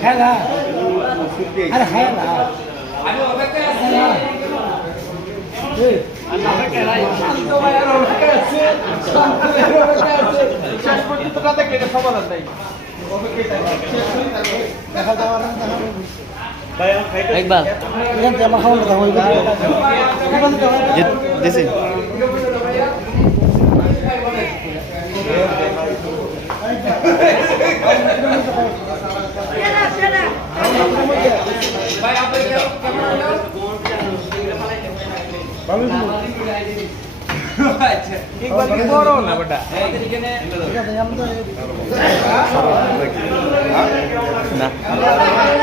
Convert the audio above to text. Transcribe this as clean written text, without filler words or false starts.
খেলা আরে খেলা আমি অপেক্ষায় আছি একবার আমার খাওয়ার কথা হইবে দিছি ভাই আপনি কেমন আছেন না বেটা না